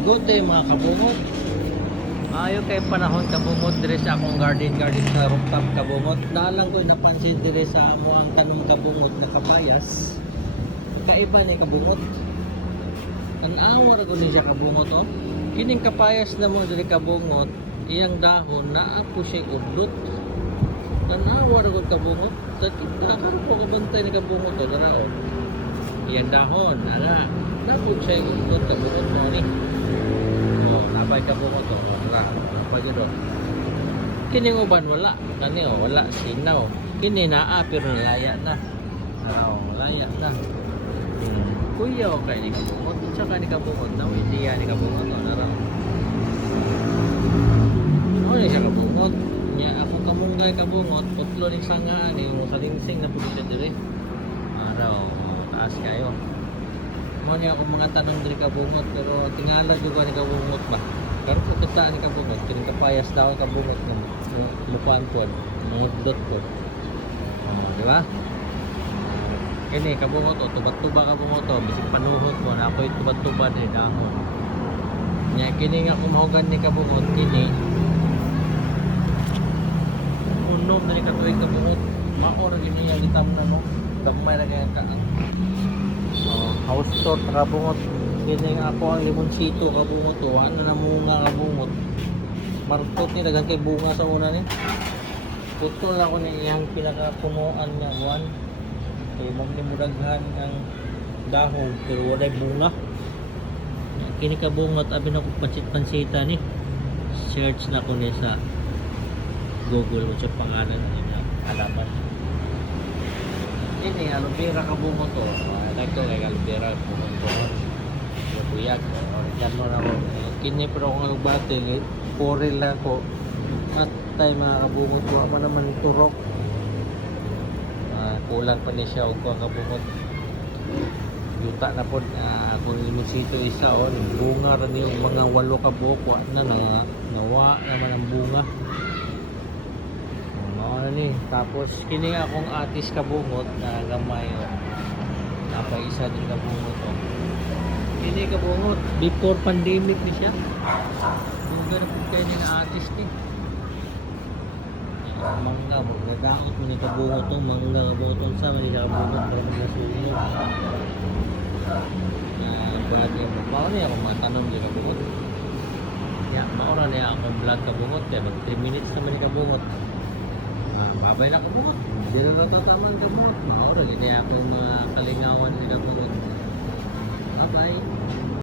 Good day mga kabungot. Ayo kay panahon kabungot dire sa akong garden sa rooftop kabungot. Dalang ko napansin dire sa amo ang tanong kabungot na kapayas. Kaiba ni kabungot. Tanawa ra gud siya kabungot oh. Kining kapayas na mo dire kabungot, iyang dahon naa po siya udlot. Tanawa ra gud kabungot. Dakan po kabantay ni kabungot oh, dara oh. Iyang dahon ana napud siya udlot kabungot mo ni. Napay ka po mo to. Napay ka doon. Kining uban wala. Kani o wala. Sinaw. Kini naa pero nalaya na. Laya na. Kuya o kay ni kabungot. Saka ni kabungot. Naw ideya ni kabungot. Naraw. Ano ni siya kabungot. Nya ako kamunggay kabungot. Putlo ni sangaan. Yung salingsing na pulisya dire. Araw. Taas kayo. Mo niya ako mga tanong diri kabungot pero tingala jud ni kabungot ba. Karon ko kita ni kabungot, kini kapayas daw kabungot ng lupaan po, mudlot po. Di ba? Kini kabungot o tubat-tuba kabungot o bisig panuhot mo na ako'y tubat-tuba ni dahon. Nya kini nga kumahugan ni kabungot kini. Unom na ni katuig kabungot. Mao ra gini yang itam na mo. Gamay ra kay ka. House tour kabungot. Kini ako ang limonsito kabungot to. Ano na munga kabungot. Martot ni dagan kay bunga sa una ni. Putol ako ni iyang pinakapunuan niya one. Kay maglimudaghan ang dahon pero walay bunga. Kini kabungot abi na ko pansit-pansita ni. Search na ko ni sa Google mo sa pangalan niya halaman. Ini aloe vera kabungot to. Nagto kay aloe vera kabungot. Buyag, original na ako. Kini pero akong nagbate, porel lang ko. At tayo mga kabungot ko, ama naman turok. Kulang pa niya siya o ko kabungot. Yuta na po, kung limusito isa o, bunga rin yung mga 8 kabuok. Nawa naman ang bunga. Tapos kini akong atis kabungot na gamay o. Napaisa din kabungot o. Hindi kabungot, before pandemic ni siya. Kung gano'n po kayo na artist ni. Mangga, magdadaot mo ni kabungot to. Mangga kabungot sa mga kabungot para magnasunod. Buhat niya mo. Maura niya akong matanong ni kabungot. Maura niya akong vlog kabungot. Mag 3 minutes naman ni kabungot. Babay na kabungot. Hindi na tataman kabungot. Maura niya akong mga kalingawan ni kabungot. Bye-bye.